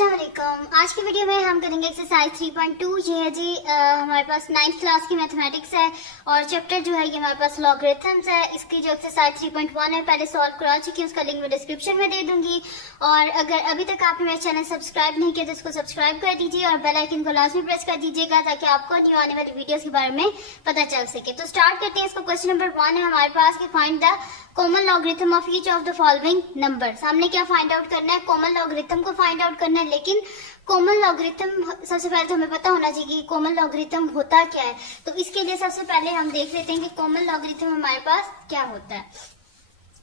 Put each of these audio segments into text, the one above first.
अस्सलाम वालेकुम। आज की वीडियो में हम करेंगे एक्सरसाइज 3.2। ये है जी हमारे पास 9th क्लास की मैथमेटिक्स है और चैप्टर जो है ये हमारे पास लॉगरिथम्स है। इसकी जो एक्सरसाइज 3.1 है पहले सॉल्व करा चुकी हूँ, उसका लिंक मैं डिस्क्रिप्शन में दे दूंगी। और अगर अभी तक आपने मेरा चैनल सब्सक्राइब नहीं किया तो इसको सब्सक्राइब कर दीजिए और बेल आइकन को लाजमी प्रेस कर दीजिएगा ताकि आपको न्यू आने वाली वीडियोस के बारे में पता चल सके। तो स्टार्ट करते हैं। इसका क्वेश्चन नंबर 1 है हमारे पास कि find the common logarithm of each of the following numbers. हमने क्या फाइंड आउट करना है? कॉमन लॉगरिथम को फाइंड आउट करना है। लेकिन कॉमन लॉगरिथम सबसे पहले तो हमें पता होना चाहिए कि कॉमन लॉगरिथम होता क्या है। तो इसके लिए सबसे पहले हम देख लेते हैं कि कॉमन लॉगरिथम हमारे पास क्या होता है।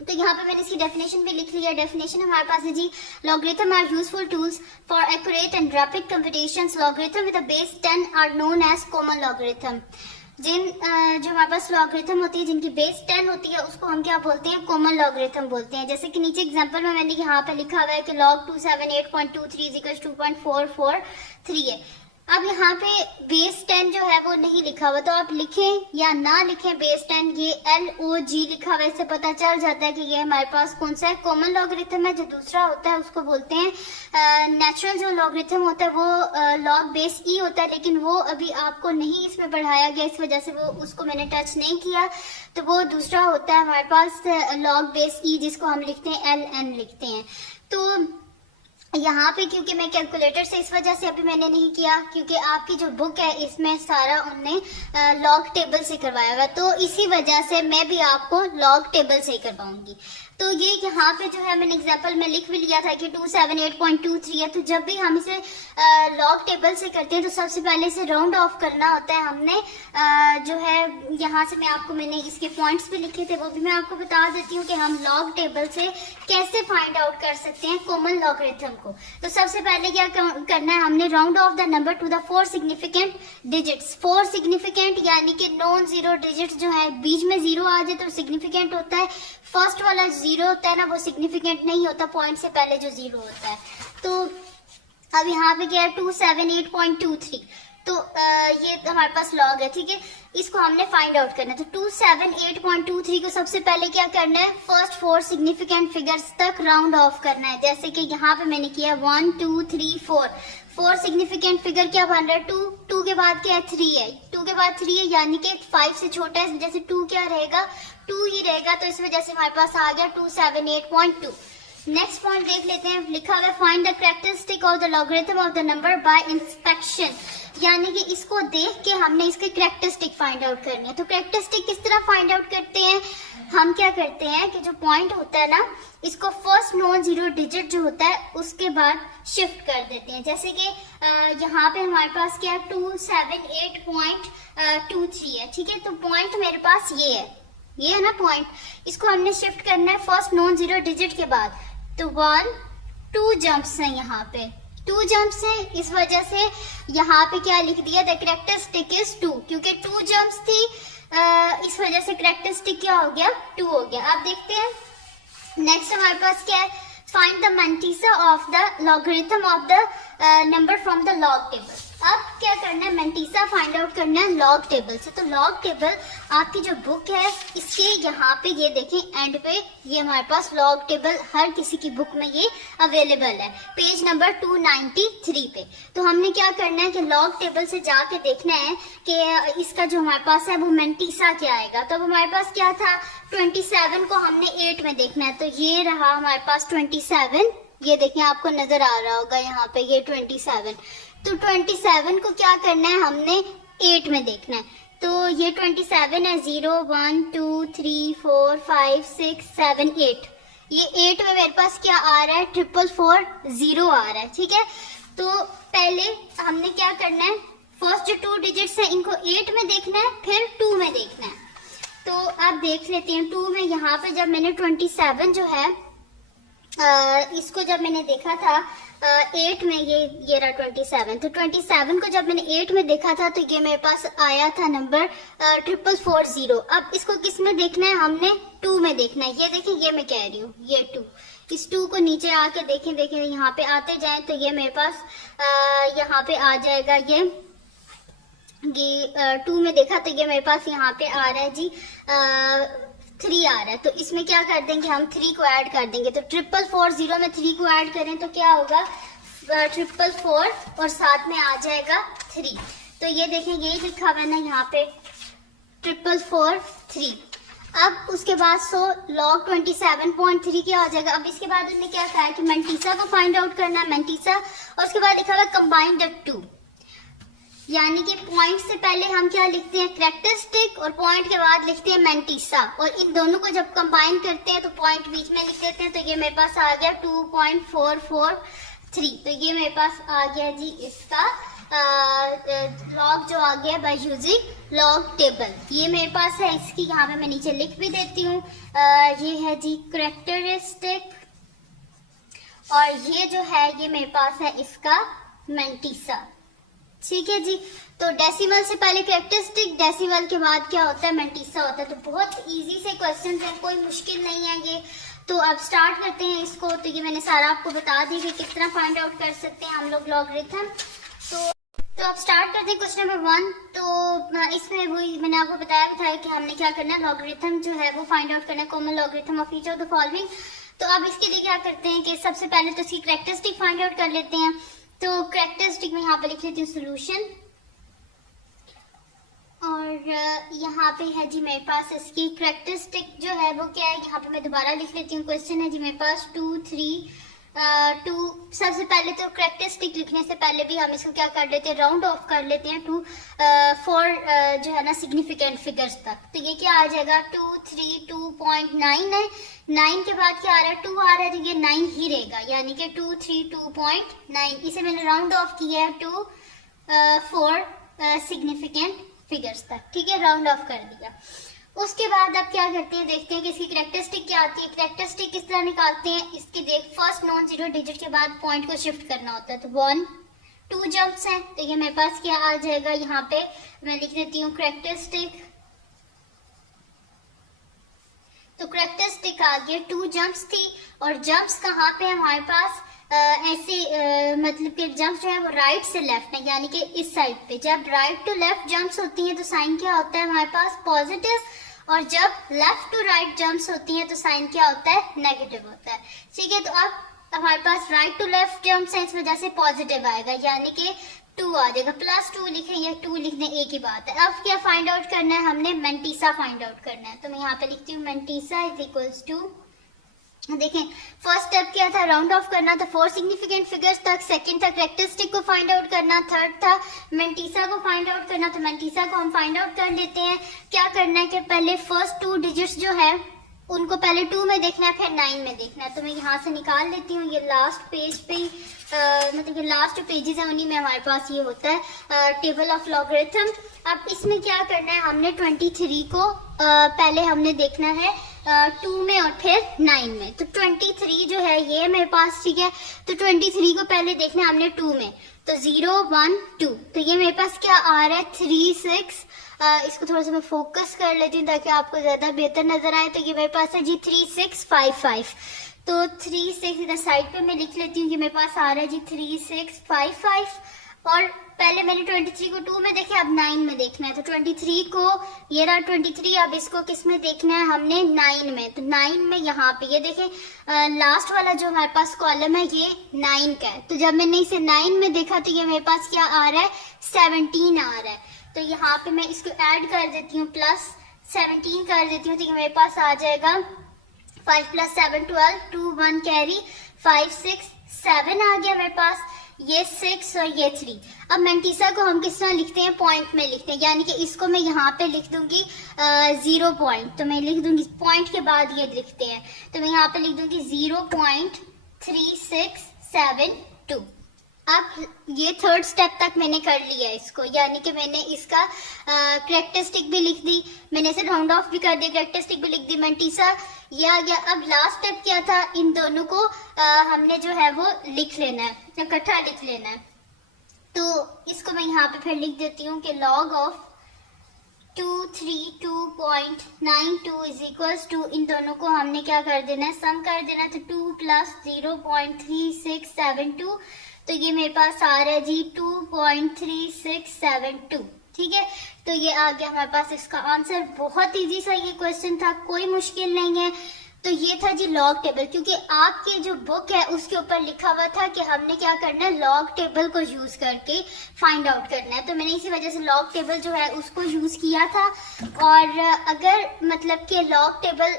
तो यहाँ पे मैंने इसकी डेफिनेशन भी लिख लिया। डेफिनेशन हमारे पास है जी, logarithm are useful tools for accurate and rapid computations. Logarithm with a base 10 are known as common logarithm. जो हमारे पास लॉगरिथम होती है जिनकी बेस 10 होती है उसको हम क्या बोलते हैं? कॉमन लॉगरिथम बोलते हैं। जैसे कि नीचे एग्जांपल में मैंने यहाँ पे लिखा हुआ है कि log 278.23 = 2.443 है। अब यहाँ पे बेस 10 जो है वो नहीं लिखा हुआ, तो आप लिखें या ना लिखें बेस 10, ये LOG लिखा हुआ है, इससे पता चल जाता है कि ये हमारे पास कौन सा है? कॉमन लॉगरिथम है। जो दूसरा होता है उसको बोलते हैं नेचुरल। जो लॉगरिथम होता है वो लॉग बेस ई होता है, लेकिन वो अभी आपको नहीं इसमें पढ़ाया गया, इस वजह से वो उसको मैंने टच नहीं किया। तो वो दूसरा होता है हमारे पास लॉग बेस ई, जिसको हम लिखते हैं LN लिखते हैं। तो यहाँ पे क्योंकि मैं कैलकुलेटर से इस वजह से अभी मैंने नहीं किया, क्योंकि आपकी जो बुक है इसमें सारा उनने लॉग टेबल से करवाया हुआ, तो इसी वजह से मैं भी आपको लॉग टेबल से ही करवाऊंगी। तो ये यहाँ पे जो है मैंने एग्जांपल में लिख भी लिया था कि 278.23 है। तो जब भी हम इसे लॉग टेबल से करते हैं तो सबसे पहले इसे राउंड ऑफ करना होता है हमने। जो है यहाँ से मैंने इसके पॉइंट्स भी लिखे थे, वो भी मैं आपको बता देती हूँ कि हम लॉग टेबल से कैसे फाइंड आउट कर सकते हैं कॉमन लॉगरिथम को। तो सबसे पहले क्या करना है? हमने round of the number two the 4 significant digits. 4 significant यानी कि नॉन जीरो डिजिट जो है, बीच में जीरो आ जाए तो सिग्निफिकेंट होता है। फर्स्ट वाला जीरो होता है ना, वो सिग्निफिकेंट नहीं होता, पॉइंट से पहले जो जीरो होता है। तो अब यहाँ पे क्या है? 278.23। तो ये हमारे पास लॉग है, ठीक है। इसको हमने फाइंड आउट करना है। तो 278.23 को सबसे पहले क्या करना है? फर्स्ट 4 सिग्निफिकेंट फिगर्स तक राउंड ऑफ करना है। जैसे कि यहाँ पे मैंने किया 1 2 3 4। 4 सिग्निफिकेंट फिगर क्या बन रहा है? 2 के बाद क्या है? 3 है। 2 के बाद 3 है यानी कि 5 से छोटा है, जैसे 2 क्या रहेगा? 2 ही रहेगा। तो इस वजह से हमारे पास आ गया 278.2। नेक्स्ट पॉइंट देख लेते हैं। लिखा हुआ है find the characteristic of the logarithm of the number by inspection, यानी कि इसको देख के हमने इसके कैरेक्टरिस्टिक फाइंड आउट करनी है। तो कैरेक्टरिस्टिक किस तरह फाइंड आउट करते हैं? हम क्या करते हैं कि जो पॉइंट होता है ना, इसको फर्स्ट नॉन जीरो डिजिट जो होता है उसके बाद शिफ्ट कर देते हैं। जैसे कि यहाँ पे हमारे पास क्या है? 278.23 है, ठीक है। तो पॉइंट मेरे पास ये है ना पॉइंट, इसको हमने शिफ्ट करना है फर्स्ट नॉन जीरो डिजिट के बाद। तो 1 2 जंप्स हैं, यहाँ पे 2 जंप्स हैं, इस वजह से यहाँ पे क्या लिख दिया? द कैरेक्टरिस्टिक इज 2, क्योंकि 2 जंप्स थी, इस वजह से कैरेक्टरिस्टिक क्या हो गया? 2 हो गया। अब देखते हैं नेक्स्ट हमारे पास क्या है? Find the mantissa of the logarithm of the number from the log table. अब क्या करना है? मैंटीसा फाइंड आउट करना है लॉग टेबल से। तो लॉग टेबल आपकी जो बुक है इसके यहाँ पे ये देखें एंड पे ये हमारे पास लॉग टेबल हर किसी की बुक में ये अवेलेबल है, पेज नंबर 293 पे। तो हमने क्या करना है कि लॉग टेबल से जाके देखना है कि इसका जो हमारे पास है वो मैंटीसा क्या आएगा। तो अब हमारे पास क्या था? 27 को हमने 8 में देखना है। तो ये रहा हमारे पास 27, ये देखें आपको नजर आ रहा होगा यहाँ पे ये 27। तो 27 को क्या करना है? हमने 8 में देखना है। तो ये 27 है, 0 1 2 3 4 5 6 7 8। ये 8 में मेरे पास क्या आ रहा है? 444 आ रहा है, ठीक है। तो पहले हमने क्या करना है? फर्स्ट जो 2 डिजिट्स है इनको 8 में देखना है, फिर 2 में देखना है। तो अब देख लेते हैं 2 में। यहाँ पे जब मैंने 27 जो है इसको जब मैंने देखा था 8 में, ये रहा 27। तो 27 को जब मैंने 8 में देखा था तो ये मेरे पास आया था नंबर 444। अब इसको किस में देखना है? हमने 2 में देखना है। ये देखें, ये मैं कह रही हूँ ये 2, इस 2 को नीचे आके देखें यहाँ पे आते जाएं तो ये मेरे पास यहाँ पे आ जाएगा। ये 2 में देखा तो ये मेरे पास यहाँ पे आ रहा है जी 3 आ रहा है। तो इसमें क्या कर देंगे? हम 3 को ऐड कर देंगे। तो 444 में 3 को ऐड करें तो क्या होगा? 444 और साथ में आ जाएगा 3। तो ये देखें यही लिखा हुआ है ना यहाँ पे 443। अब उसके बाद log 27.3 क्या हो जाएगा। अब इसके बाद उन्होंने क्या कहा है कि मेंटीसा को फाइंड आउट करना है, मेंटीसा, और उसके बाद लिखा हुआ कंबाइंड द टू, यानी कि पॉइंट से पहले हम क्या लिखते हैं कैरेक्टरिस्टिक और पॉइंट के बाद लिखते हैं मेंटीसा, और इन दोनों को जब कंबाइन करते हैं तो पॉइंट बीच में लिख देते हैं। तो ये मेरे पास आ गया 2.443। तो ये मेरे पास आ गया जी इसका लॉग जो आ गया बाय यूजिंग लॉग टेबल। ये मेरे पास है, इसकी यहाँ पे मैं नीचे लिख भी देती हूँ। ये है जी कैरेक्टरिस्टिक, और ये जो है ये मेरे पास है इसका मेंटीसा। ठीक है जी। तो डेसिमल से पहले कैरेक्टरिस्टिक, डेसिमल के बाद क्या होता है मेंटीसा होता है। तो बहुत इजी से क्वेश्चन है, कोई मुश्किल नहीं है ये। तो अब स्टार्ट करते हैं इसको। तो ये मैंने सारा आपको बता दी कि किस तरह फाइंड आउट कर सकते हैं हम लोग लॉगरिथम। तो अब स्टार्ट करते हैं क्वेश्चन नंबर 1। तो इसमें वही मैंने आपको बताया भी था कि हमने क्या करना है, लॉगरिथम जो है वो फाइंड आउट करना है, common logarithm of each of the following. तो अब इसके लिए क्या करते हैं कि सबसे पहले तो इसकी कैरेक्टरिस्टिक फाइंड आउट कर लेते हैं। तो कैरेक्टरिस्टिक में यहाँ पे लिख लेती हूँ सोल्यूशन, और यहाँ पे है जी मेरे पास इसकी कैरेक्टरिस्टिक जो है वो क्या है, यहाँ पे मैं दोबारा लिख लेती हूँ। क्वेश्चन है जी मेरे पास 2, 3, 2। सबसे पहले तो कैरेक्टरिस्टिक लिखने से पहले भी हम इसको क्या कर लेते हैं, राउंड ऑफ कर लेते हैं 2 4 जो है ना सिग्निफिकेंट फिगर्स तक। तो ये क्या आ जाएगा 2, 3, 2.9 है। 9 के बाद क्या आ रहा है 2 आ रहा है, तो ये 9 ही रहेगा, यानी कि 2, 3, 2.9। इसे मैंने राउंड ऑफ किया है 2 4 सिग्निफिकेंट फिगर्स तक। ठीक है, राउंड ऑफ कर दिया। उसके बाद अब क्या करते हैं, देखते हैं कि इसकी कैरेक्टरिस्टिक क्या आती है। कैरेक्टरिस्टिक किस तरह निकालते हैं, इसके देख फर्स्ट नॉन जीरो डिजिट के बाद पॉइंट को शिफ्ट करना होता है। तो 1, 2 जंप्स हैं, तो ये मेरे पास क्या आ जाएगा, यहाँ पे मैं लिख देती हूँ कैरेक्टरिस्टिक। तो कैरेक्टरिस्टिक आ गया 2 जंप्स थी, और जंप्स कहाँ पे है हमारे पास, ऐसे मतलब कि जंप्स जो है वो राइट से लेफ्ट है, यानी कि इस साइड पे। जब राइट टू लेफ्ट जंप्स होती हैं तो साइन क्या होता है हमारे पास पॉजिटिव, और जब लेफ्ट टू राइट जंप्स होती हैं तो साइन क्या होता है नेगेटिव होता है। ठीक है, तो अब हमारे पास राइट टू लेफ्ट जंप्स है, इस वजह से पॉजिटिव आएगा, यानी कि 2 आ जाएगा। +2 लिखे या 2 लिखने एक ही बात है। अब क्या फाइंड आउट करना है, हमने मेंटीसा फाइंड आउट करना है। तो मैं यहाँ पे लिखती हूँ मेंटीसा इज इक्वल्स टू, देखें फर्स्ट स्टेप क्या था, राउंड ऑफ करना था 4 सिग्निफिकेंट फिगर्स तक। सेकंड था कैरेक्टरिस्टिक को फाइंड आउट करना। थर्ड था मेंटीसा को फाइंड आउट करना। तो मेंटीसा को हम फाइंड आउट कर लेते हैं। क्या करना है कि पहले फर्स्ट 2 डिजिट्स जो है उनको पहले 2 में देखना है, फिर 9 में देखना है। तो मैं यहाँ से निकाल लेती हूँ, ये लास्ट पेज पे मतलब ये लास्ट पेजेस है, उन्हीं में हमारे पास ये होता है टेबल ऑफ लॉगरिथम। अब इसमें क्या करना है, हमने 23 को पहले हमने देखना है 2 में और फिर 9 में। तो 23 जो है ये मेरे पास, ठीक है, तो 23 को पहले देखना है हमने 2 में। तो 0, 1, 2, तो ये मेरे पास क्या आ रहा है 3, 6। इसको थोड़ा सा मैं फोकस कर लेती हूँ ताकि आपको ज्यादा बेहतर नजर आए। तो ये मेरे पास है जी 3, 6, 5, 5। तो 3, 6 इधर साइड पे मैं लिख लेती हूँ कि मेरे पास आ रहा है जी 3, 6, 5, 5। और पहले मैंने 23 को 2 में देखे, अब 9 में देखना है। तो 23 को, ये रहा 23, अब इसको किस में देखना है हमने 9 में। तो 9 में यहाँ पे ये देखें लास्ट वाला जो हमारे पास कॉलम है ये 9 का है। तो जब मैंने इसे 9 में देखा तो ये मेरे पास क्या आ रहा है 17 आ रहा है। तो यहाँ पे मैं इसको ऐड कर देती हूँ, प्लस 17 कर देती हूँ। तो ये मेरे पास आ जाएगा 5 + 7 12, 2 1 कैरी, 5 6 7 आ गया मेरे पास, ये 6 और ये 3। अब मेंटीसा को हम किस तरह लिखते हैं, पॉइंट में लिखते हैं, यानी कि इसको मैं यहाँ पे लिख दूंगी 0 पॉइंट। तो मैं लिख दूंगी पॉइंट के बाद ये लिखते हैं, तो मैं यहाँ पे लिख दूंगी 0.3672। अब ये थर्ड स्टेप तक मैंने कर लिया इसको, यानी कि मैंने इसका कैरेक्टरिस्टिक भी लिख दी, मैंने इसे राउंड ऑफ भी कर दिया, कैरेक्टरिस्टिक भी लिख दी, मेंटीसा ये आ गया। अब लास्ट स्टेप क्या था, इन दोनों को हमने जो है वो लिख लेना है, इकट्ठा लिख लेना है। तो इसको मैं यहाँ पे फिर लिख देती हूँ कि log of 232.92 is equals to, इन दोनों को हमने क्या कर देना है, सम कर देना है। तो 2 + 0.3672, तो ये मेरे पास आ रहा है जी 2.3672। ठीक है, तो ये आ गया हमारे पास इसका आंसर। बहुत इजी सा ये क्वेश्चन था, कोई मुश्किल नहीं है, तो ये था जी लॉग टेबल, क्योंकि आपके जो बुक है उसके ऊपर लिखा हुआ था कि हमने क्या करना है, लॉग टेबल को यूज करके फाइंड आउट करना है। तो मैंने इसी वजह से लॉग टेबल जो है उसको यूज किया था। और अगर मतलब कि लॉग टेबल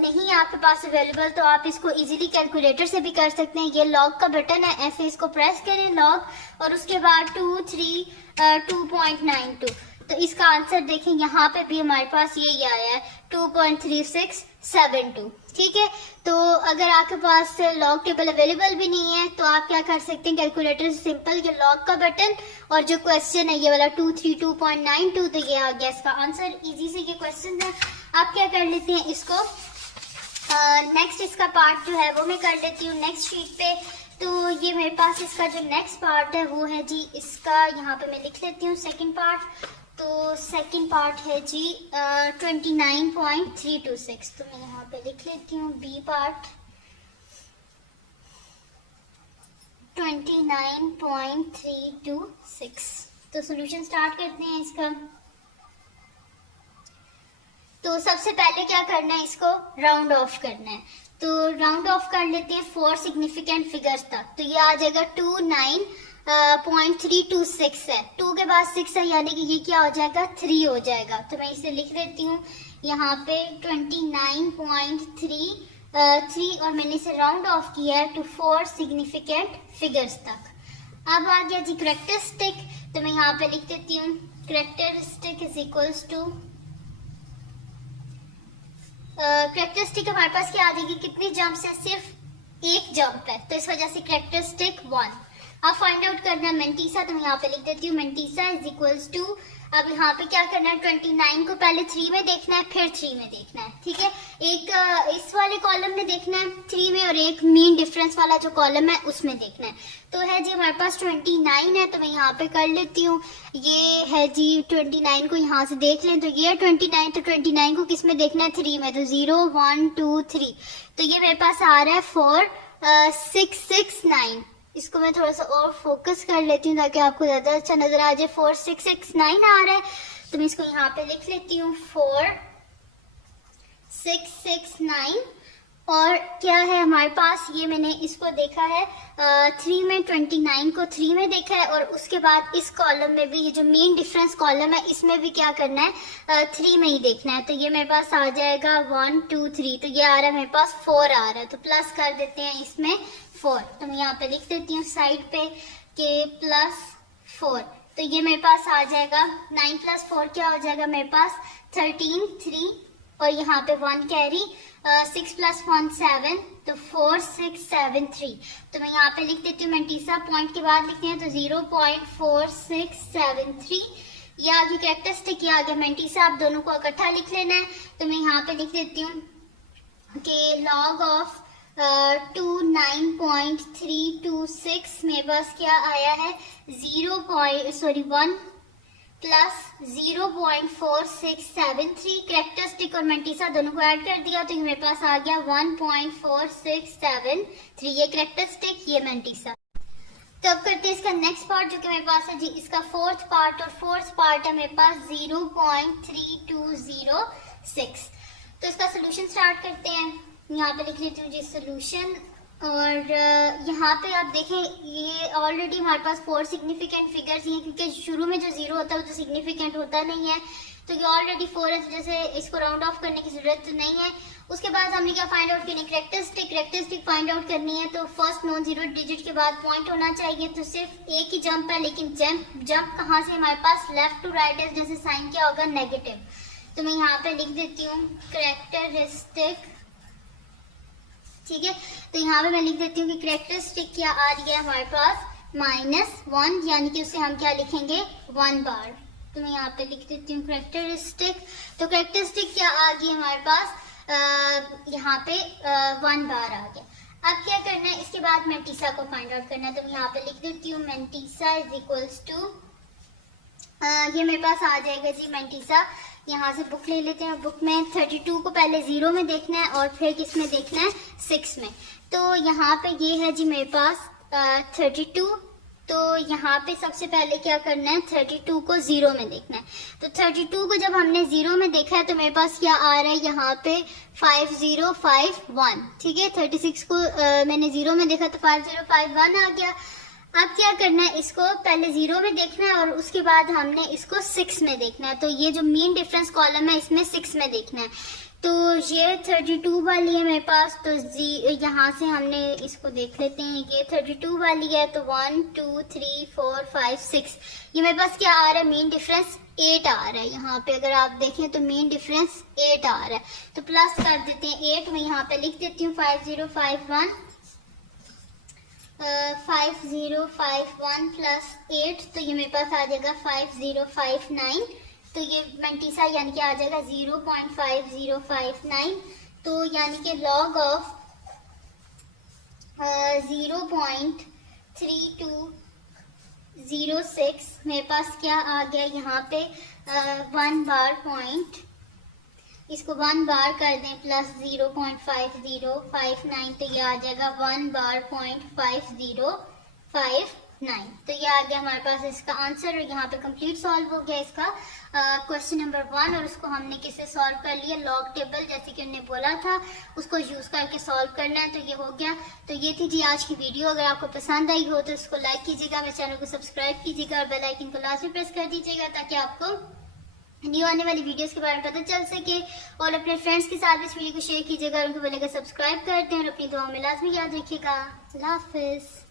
नहीं आपके पास अवेलेबल तो आप इसको इजीली कैलकुलेटर से भी कर सकते हैं। ये लॉग का बटन है, ऐसे इसको प्रेस करें लॉग, और उसके बाद 2.92। तो इसका आंसर देखें, यहाँ पे भी हमारे पास ये आया है 2.3672। ठीक है, तो अगर आपके पास लॉग टेबल अवेलेबल भी नहीं है तो आप क्या कर सकते हैं, कैलकुलेटर से सिंपल ये लॉग का बटन और जो क्वेश्चन है ये वाला 232.92, तो ये आ गया इसका आंसर। इजी से ये क्वेश्चन है। आप क्या कर लेते हैं इसको, नेक्स्ट इसका पार्ट जो है वो मैं कर लेती हूँ नेक्स्ट शीट पे। तो ये मेरे पास इसका जो नेक्स्ट पार्ट है वो है जी इसका, यहाँ पे मैं लिख लेती हूँ सेकंड पार्ट। तो सेकंड पार्ट है जी 29.326। तो मैं यहाँ पे लिख लेती हूँ बी पार्ट 29.326। तो सॉल्यूशन स्टार्ट करते हैं इसका। तो सबसे पहले क्या करना है, इसको राउंड ऑफ करना है। तो राउंड ऑफ कर लेते हैं 4 सिग्निफिकेंट फिगर्स तक। तो ये आ जाएगा 29.326 है, 2 के बाद 6 है, यानी कि ये क्या हो जाएगा 3 हो जाएगा। तो मैं इसे लिख देती हूँ यहाँ पे 29.3 और मैंने इसे राउंड ऑफ किया है टू 4 सिग्निफिकेंट फिगर्स तक। अब आ गया जी करेक्टरिस्टिक। तो मैं यहाँ पे लिख देती हूँ characteristic is equals to, characteristic हमारे पास क्या आ जाएगी, कितनी जंप्स है, सिर्फ एक जंप है, तो इस वजह से करेक्टरिस्टिक 1। अब फाइंड आउट करना है मेंटीसा। तो मैं यहाँ पे लिख देती हूँ मेंटीसा इज इक्वल्स टू, अब यहाँ पे क्या करना है, 29 को पहले 3 में देखना है, फिर 3 में देखना है। ठीक है, एक इस वाले कॉलम में देखना है 3 में, और एक मीन डिफरेंस वाला जो कॉलम है उसमें देखना है। तो है जी हमारे पास 29 है, तो मैं यहाँ पे कर लेती हूँ, ये है जी 29 को यहाँ से देख लें, तो ये है 29, तो 29 को किस में देखना है, 3 में, तो 0 1 2 3। तो ये मेरे पास आ रहा है 4669। इसको मैं थोड़ा सा और फोकस कर लेती हूँ ताकि आपको ज्यादा अच्छा नजर आ जाए। 4669 आ रहा है, तो मैं इसको यहाँ पे लिख लेती हूँ 4669। और क्या है हमारे पास, ये मैंने इसको देखा है 3 में, 29 को 3 में देखा है, और उसके बाद इस कॉलम में भी, ये जो मेन डिफरेंस कॉलम है इसमें भी क्या करना है, 3 में ही देखना है। तो ये मेरे पास आ जाएगा 1 2 3, तो ये आ रहा है मेरे पास 4 आ रहा है, तो प्लस कर देते हैं इसमें 4। तो मैं यहाँ पे लिख देती हूँ साइड पे के +4। तो ये मेरे पास आ जाएगा 9 + 4 क्या हो जाएगा मेरे पास 13 3, और यहाँ पे 1 कैरी, 6 + 1 7, तो 4 6 7 3। तो मैं यहाँ पे लिख देती हूँ मेंटीसा, पॉइंट के बाद लिखते हैं तो 0.4673। ये आगे कैरेक्टरिस्टिक, ये आगे मेंटीसा, आप दोनों को इकट्ठा लिख लेना है। तो मैं यहाँ पे लिख देती हूँ कि लॉग ऑफ 29.326 मेरे पास क्या आया है, 1 + 0.4673। करेक्टरिस्टिक और मेंटीसा दोनों को ऐड कर दिया, तो ये मेरे पास आ गया 1.4673। ये करेक्टरिस्टिक, ये मेंटीसा। तो अब करते हैं इसका नेक्स्ट पार्ट जो कि मेरे पास है जी इसका फोर्थ पार्ट, और फोर्थ पार्ट है मेरे पास 0.3206। तो इसका सोल्यूशन स्टार्ट करते हैं। यहाँ पे लिख लेती हूँ जी सोल्यूशन, और यहाँ पे आप देखें ये ऑलरेडी हमारे पास 4 सिग्निफिकेंट फिगर्स हैं, क्योंकि शुरू में जो 0 होता है वो तो सिग्निफिकेंट होता नहीं है, तो ये ऑलरेडी 4 है, तो जैसे इसको राउंड ऑफ करने की जरूरत नहीं है। उसके बाद हमने क्या फाइंड आउट करनी, करेक्टरिस्टिक फाइंड आउट करनी है। तो फर्स्ट नॉन जीरो डिजिट के बाद पॉइंट होना चाहिए, तो सिर्फ एक ही जंप है, लेकिन जंप कहाँ से हमारे पास, लेफ्ट टू राइट है, जैसे साइन क्या होगा नेगेटिव। तो मैं यहाँ पे लिख देती हूँ करेक्टरिस्टिक। ठीक है, तो यहाँ पे मैं लिख देती हूँ कि करेक्टरिस्टिक क्या आ रही है हमारे पास -1, यानी कि उसे हम क्या लिखेंगे 1 बार। तो मैं यहाँ पे लिख देती हूँ करेक्टरिस्टिक। तो करेक्टरिस्टिक क्या आ गई हमारे पास, यहाँ पे 1 बार आ गया। अब क्या करना है, इसके बाद मेंटीसा को फाइंड आउट करना है। तो मैं यहाँ पे लिख देती हूँ मेंटीसा इज इक्वल्स टू, ये मेरे पास आ जाएगा जी मेंटीसा। यहाँ से बुक ले लेते हैं, बुक में 32 को पहले 0 में देखना है और फिर किस में देखना है 6 में। तो यहाँ पे ये है जी मेरे पास 32 तो यहाँ पे सबसे पहले क्या करना है, 32 को 0 में देखना है। तो 32 को जब हमने 0 में देखा है तो मेरे पास क्या आ रहा है यहाँ पे 5051, ठीक है। 36 को मैंने 0 में देखा तो 5051 आ गया। अब क्या करना है, इसको पहले 0 में देखना है और उसके बाद हमने इसको 6 में देखना है। तो ये जो मीन डिफरेंस कॉलम है इसमें 6 में देखना है। तो ये 32 वाली है मेरे पास, तो यहाँ से हमने इसको देख लेते हैं। ये 32 वाली है तो 1 2 3 4 5 6, ये मेरे पास क्या आ रहा है, मीन डिफरेंस 8 आ रहा है। यहाँ पे अगर आप देखें तो मीन डिफरेंस 8 आ रहा है। तो प्लस कर देते हैं 8, मैं यहाँ पे लिख देती हूँ 5051 प्लस 8, तो ये मेरे पास आ जाएगा 5059। तो ये मंटीसा यानी कि आ जाएगा 0.5059। तो यानी कि log ऑफ 0.3206 मेरे पास क्या आ गया यहाँ पे 1 बार पॉइंट, इसको 1 बार कर दें प्लस 0.5059, तो ये आ जाएगा 1 बार .5059। तो ये आ गया हमारे पास इसका आंसर, और यहाँ पे कंप्लीट सॉल्व हो गया इसका क्वेश्चन नंबर 1। और उसको हमने किससे सॉल्व कर लिया, लॉग टेबल, जैसे कि हमने बोला था उसको यूज करके सॉल्व करना है। तो ये हो गया। तो ये थी जी आज की वीडियो। अगर आपको पसंद आई हो तो इसको लाइक कीजिएगा, मेरे चैनल को सब्सक्राइब कीजिएगा और बेल आइकन को लास्ट में प्रेस कर दीजिएगा ताकि आपको न्यू आने वाली वीडियोस के बारे में पता चल सके। और अपने फ्रेंड्स के साथ इस वीडियो को शेयर कीजिएगा और उनको बोलेगा सब्सक्राइब करते हैं, और अपनी दुआ में लाजमी याद रखिएगा। अल्लाह हाफिज।